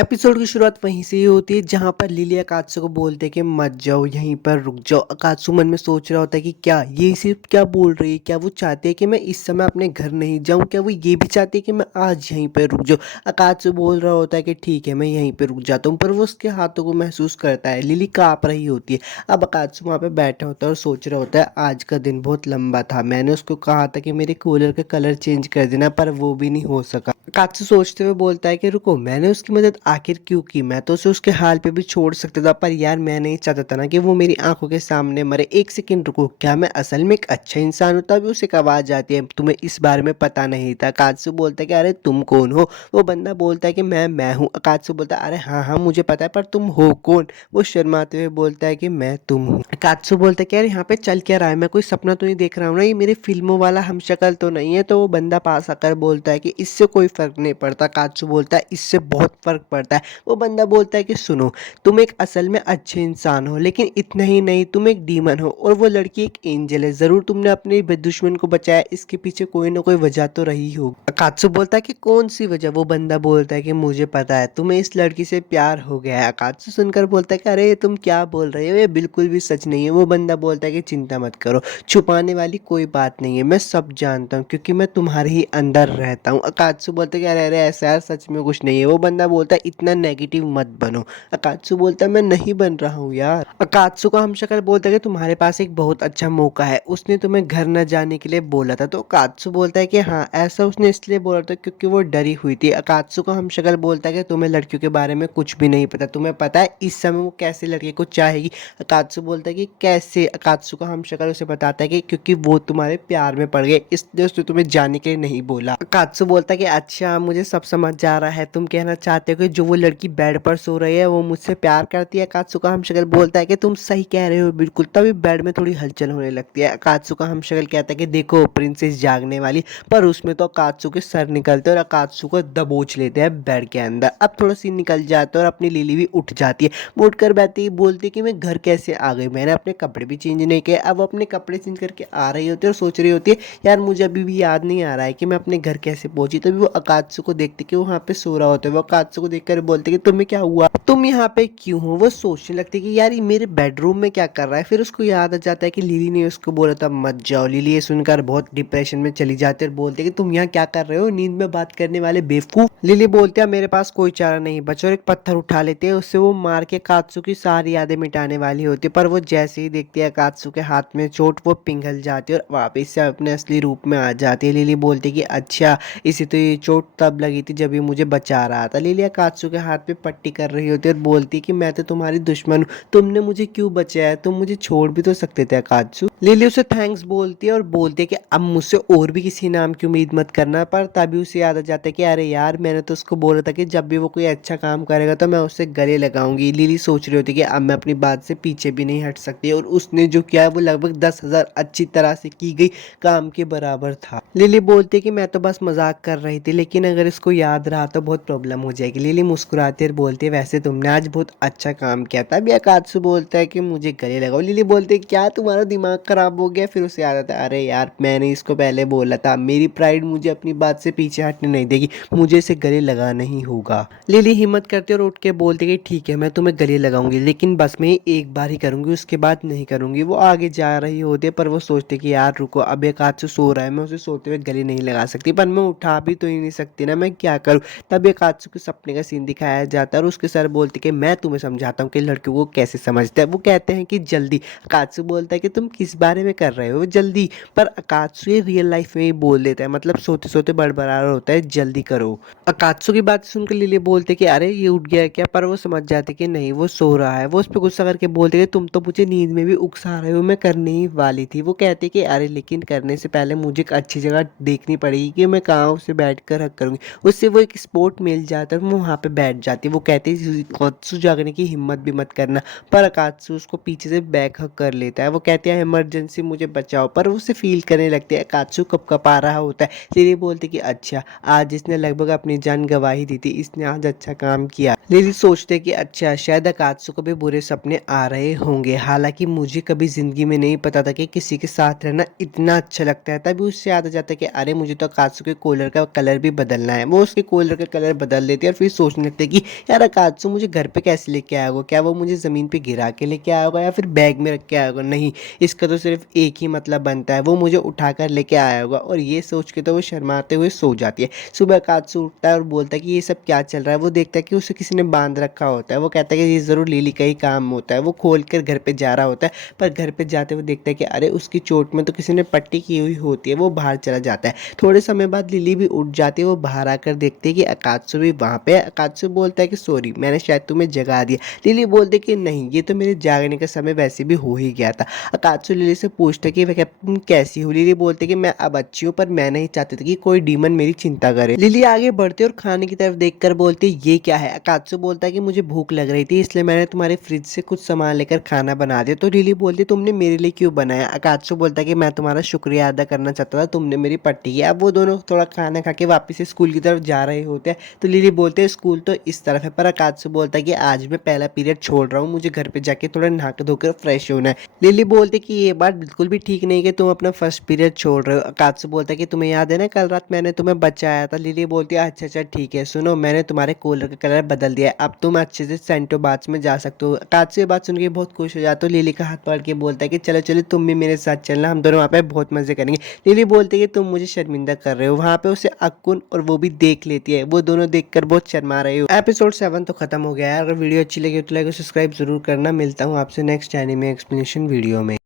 Episode की शुरुआत वहीं से ही होती है जहाँ पर लिली अकात्सु को बोलते हैं कि मत जाओ, यहीं पर रुक जाओ। अकात्सु मन में सोच रहा होता है कि क्या ये सिर्फ क्या बोल रही है, क्या वो चाहते हैं कि मैं इस समय अपने घर नहीं जाऊँ, क्या वो ये भी चाहते हैं कि मैं आज यहीं पर रुक जाऊँ। अकात्सु बोल रहा होता है कि ठीक है मैं यहीं पर रुक जाता हूँ, पर वो उसके हाथों को महसूस करता है। लिली काँप रही होती है। अब अकात्सु वहाँ पे बैठा होता है और सोच रहा होता है आज का दिन बहुत लंबा था, मैंने उसको कहा था कि मेरे कूलर का कलर चेंज कर देना, पर वो भी नहीं हो सका। अकात्सु सोचते हुए बोलता है कि रुको, मैंने उसकी मदद आखिर क्यों की, मैं तो उसे उसके हाल पे भी छोड़ सकता था, पर यार मैं नहीं चाहता था ना कि वो मेरी आंखों के सामने मरे। एक सेकंड रुको, क्या मैं असल में एक अच्छा इंसान हूँ? तभी उसे एक आवाज आती है, तुम्हें इस बारे में पता नहीं था। अकात्सु बोलता है कि अरे तुम कौन हो? वो बंदा बोलता है कि मैं हूँ। अकात्सु बोलता है अरे हाँ हाँ मुझे पता है, पर तुम हो कौन? वो शर्माते हुए बोलता है कि मैं तुम हूँ। अकात्सु बोलता है कि यार यहाँ पे चल क्या रहा है, मैं कोई सपना तो नहीं देख रहा हूँ ना, ये मेरी फिल्मों वाला हम शक्ल तो नहीं है। तो वो बंदा पास आकर बोलता है कि इससे कोई फर्क नहीं पड़ता। अकात्सु बोलता है इससे बहुत फर्क पड़ता है। वो बंदा बोलता है कि सुनो, तुम एक असल में अच्छे इंसान हो, लेकिन इतना ही नहीं, तुम एक डीमन हो और वो लड़की एक एंजल है। जरूर तुमने अपने दुश्मन को बचाया, इसके पीछे कोई ना कोई वजह तो रही होगी। अकात्सु बोलता है कि कौन सी वजह? वो बंदा बोलता है कि मुझे पता है, तुम्हें इस लड़की से प्यार हो गया है। अकात्सु सुनकर बोलता है कि अरे तुम क्या बोल रहे हो, ये बिल्कुल भी सच नहीं है। वो बंदा बोलता है कि चिंता मत करो, छुपाने वाली कोई बात नहीं है, मैं सब जानता हूँ क्योंकि मैं तुम्हारे ही अंदर रहता हूँ। अकात्सु बोलता है कि अरे अरे ऐसा यार सच में कुछ नहीं है। वो बंदा बोलता है इतना नेगेटिव मत बनो। अकात्सु बोलता है मैं नहीं बन रहा हूँ यार। अकात्सु का हमशक्ल बोलता है कि तुम्हारे पास एक बहुत अच्छा मौका है, उसने तुम्हें घर न जाने के लिए बोला था। तो अकात्सु बोलता है कि हाँ ऐसा उसने इसलिए बोला था क्योंकि वो डरी हुई थी। अकात्सु का हमशक्ल बोलता है कि तुम्हें लड़कियों के बारे में कुछ भी नहीं पता, तुम्हें पता है इस समय वो कैसे लड़के को चाहेगी। अकात्सु बोलता है कि कैसे? अकात्सु का हमशक्ल उसे बताता है कि क्योंकि वो तुम्हारे प्यार में पड़ गए, इसलिए उसने तुम्हें जाने के लिए नहीं बोला। अकात्सु बोलता है कि अच्छा मुझे सब समझ जा रहा है, तुम कहना चाहते हो कि जो वो लड़की बेड पर सो रही है वो मुझसे प्यार करती है। अकात्सु का हमशक्ल बोलता है कि तुम सही कह रहे हो बिल्कुल। तभी बेड में थोड़ी हलचल होने लगती है। अकात्सु का हमशक्ल कहता है कि देखो प्रिंसेस जागने वाली, पर उसमें तो अकात्सु के सर निकलते हैं और अकात्सु को दबोच लेते हैं बेड के अंदर। अब थोड़ा सी निकल जाता है और अपनी लिली भी उठ जाती है। वो उठकर बैठती है, बोलती है कि मैं घर कैसे आ गई, मैंने अपने कपड़े भी चेंज नहीं किए। अब वो अपने कपड़े चेंज करके आ रही होती है और सोच रही होती है यार मुझे अभी भी याद नहीं आ रहा है कि मैं अपने घर कैसे पहुंची। तभी वो अकात्सु को देखती कि वो वहाँ पे सो रहा होता है। वो अकात्सु को देखकर बोलते कि तुम्हें क्या हुआ, तुम यहाँ पे क्यों हो? वो सोचने लगती है कि यार ये मेरे बेडरूम में क्या कर रहा है। फिर उसको याद आ जाता है कि लिली ने उसको बोला था मत जाओ। लिली ये सुनकर बहुत डिप्रेशन में चली जाती है और बोलती है कि तुम यहाँ क्या कर रहे हो, नींद में बात करने वाले बेवकूफ। लिली बोलती है मेरे पास कोई चारा नहीं बचा, और एक पत्थर उठा लेते हैं, उससे वो मार के अकात्सु की सारी यादें मिटाने वाली होती है। पर वो जैसे ही देखती है अकात्सु के हाथ में चोट, वो पिघल जाती है और वापस से अपने असली रूप में आ जाती है। लिली बोलती है कि अच्छा इसे तो ये चोट तब लगी थी जब ये मुझे बचा रहा था। लिली अकात्सु के हाथ पे पट्टी कर रही होती है और बोलती है कि मैं तो तुम्हारी दुश्मन हूँ, तुमने मुझे क्यों बचाया, तुम मुझे छोड़ भी तो सकते थे अकात्सु। लिली उसे थैंक्स बोलती है और बोलती है कि अब मुझसे और भी किसी नाम की उम्मीद मत करना। पर तभी उसे याद आ जाता है कि अरे यार मैंने तो उसको बोला था कि जब भी वो कोई अच्छा काम करेगा तो मैं उससे गले लगाऊंगी। लिली सोच रही होती है कि अब मैं अपनी बात से पीछे भी नहीं हट सकती, और उसने जो किया है वो लगभग 10,000 अच्छी तरह से की गई काम के बराबर था। लिली बोलती है कि मैं तो बस मजाक कर रही थी, लेकिन अगर इसको याद रहा तो बहुत प्रॉब्लम हो जाएगी। लिली मुस्कुराती है और बोलती है वैसे तुमने आज बहुत अच्छा काम किया था। अभी अकात्सु बोलता है कि मुझे गले लगाओ। लिली बोलती है क्या तुम्हारा दिमाग खराब हो गया? फिर उसे याद आता है अरे यार मैंने इसको पहले बोला था, मेरी प्राइड मुझे अपनी बात से पीछे हटने नहीं देगी, मुझे इसे गले लगाना ही होगा। लिली हिम्मत करती है और उठ के बोलती है कि ठीक है मैं तुम्हें गले लगाऊंगी, लेकिन बस मैं एक बार ही करूंगी, उसके बाद नहीं करूंगी। वो आगे जा रही होती है पर वो सोचते कि यार रुको, अब एक हाथ से सो रहा है, मैं उसे सोते हुए गले नहीं लगा सकती, पर मैं उठा भी तो ही नहीं सकती ना, मैं क्या करूँ। तब एक हादसों के सपने का सीन दिखाया जाता है और उसके सर बोलते कि मैं तुम्हें समझाता हूँ कि लड़कियों को कैसे समझता है। वो कहते हैं कि जल्दी। अकात्सु बोलता है कि तुम किस बारे में कर रहे हो जल्दी, पर अकात्सु ये रियल लाइफ में ही बोल देता है, मतलब सोते सोते बड़बड़ा रहा होता है जल्दी करो। अकात्सु की बात सुनकर लिली बोलते कि अरे ये उठ गया क्या, पर वो समझ जाते कि नहीं वो सो रहा है। वो उस पर गुस्सा करके बोलते कि तुम तो मुझे नींद में भी उकसा रहे हो, मैं करने ही वाली थी। वो कहते कि अरे लेकिन करने से पहले मुझे एक अच्छी जगह देखनी पड़ेगी कि मैं कहाँ उसे बैठ कर हक करूँगी। उससे वो एक स्पॉट मिल जाता है, वो वहाँ पे बैठ जाती है। वो कहते हैं अकात्सु जागने की हिम्मत भी मत करना, पर अकात्सु उसको पीछे से बैक हक कर लेता है। वो कहते हैं इमरजेंसी मुझे बचाओ, पर वो उसे फील करने लगते हैं। अकात्सु कपकपा रहा होता है। लिली बोलती कि अच्छा आज इसने लगभग अपनी जान गवाही दी थी, इसने आज अच्छा काम किया। लिली सोचते कि अच्छा शायद अकात्सु को भी बुरे सपने आ रहे होंगे, हालांकि मुझे कभी जिंदगी में नहीं पता था कि किसी के साथ रहना इतना अच्छा लगता है। तभी उससे याद आ जाता है कि अरे मुझे तो अकात्सु के कॉलर का कलर भी बदलना है। वो उसके कॉलर का कलर बदल देती है और फिर सोच सोचने लगते हैं कि यार अकात्सु मुझे घर पे कैसे लेके आया होगा, क्या वो मुझे ज़मीन पे गिरा के लेके आया होगा या फिर बैग में रख के आया होगा। नहीं, इसका तो सिर्फ एक ही मतलब बनता है, वो मुझे उठाकर लेके आया होगा। और ये सोच के तो वो शर्माते हुए सो जाती है। सुबह अकात्सु उठता है और बोलता है कि ये सब क्या चल रहा है। वो देखता है कि उसे किसी ने बांध रखा होता है। वो कहता है कि ये ज़रूर लिली का ही काम होता है। वो खोल कर घर पे जा रहा होता है, पर घर पे जाते हुए देखता है कि अरे उसकी चोट में तो किसी ने पट्टी की हुई होती है। वो बाहर चला जाता है। थोड़े समय बाद लिली भी उठ जाती है। वो बाहर आकर देखती है कि अकात्सु भी वहाँ पे है। अकात्सु बोलता है कि सॉरी, मैंने शायद तुम्हें जगा दिया। लिली बोलती है कि नहीं, ये तो मेरे जागने का समय वैसे भी हो ही गया था। अकात्सु लिली से पूछता है कि वह तुम कैसी हो। लिली बोलती है कि मैं अब अच्छी हूँ, पर मैं नहीं चाहती थी कि कोई डीमन मेरी चिंता करे। लिली आगे बढ़ती है और खाने की तरफ देखकर बोलती है ये क्या है। अकात्सु बोलता है कि मुझे भूख लग रही थी, इसलिए मैंने तुम्हारे फ्रिज से कुछ सामान लेकर खाना बना दिया। तो लिली बोलती है तुमने मेरे लिए क्यों बनाया। अकात्सु बोलता है कि मैं तुम्हारा शुक्रिया अदा करना चाहता था, तुमने मेरी पट्टी की। अब वो दोनों थोड़ा खाना खा के वापस स्कूल की तरफ जा रहे होते हैं। तो लिली बोलते हैं स्कूल तो इस तरफ है, पर अकात्सु बोलता है कि आज मैं पहला पीरियड छोड़ रहा हूँ, मुझे घर पे जाके थोड़ा नहा धोकर फ्रेश होना है। लिली बोलती है कि ये बात बिल्कुल भी ठीक नहीं कि तुम अपना फर्स्ट पीरियड छोड़ रहे हो। अकात्सु बोलता है कि तुम्हें याद है ना कल रात मैंने तुम्हें बचाया था। लिली बोलती है अच्छा अच्छा ठीक है, सुनो मैंने तुम्हारे कूलर का कलर बदल दिया है, अब तुम अच्छे से सेंटो बाथ में जा सकते हो। अकात्सु ये बात सुन के बहुत खुश हो जाता है। लिली का हाथ पकड़ के बोलता है कि चलो चलो तुम भी मेरे साथ चलना, हम दोनों वहाँ पे बहुत मजे करेंगे। लिली बोलती है कि तुम मुझे शर्मिंदा कर रहे हो। वहाँ पे उसे अक्कुन और वो भी देख लेती है। वो दोनों देखकर बहुत शर्मा रहे हो। एपिसोड 7 तो खत्म हो गया है। अगर वीडियो अच्छी लगी तो लाइक और सब्सक्राइब जरूर करना। मिलता हूँ आपसे नेक्स्ट एनीमे एक्सप्लेनेशन वीडियो में।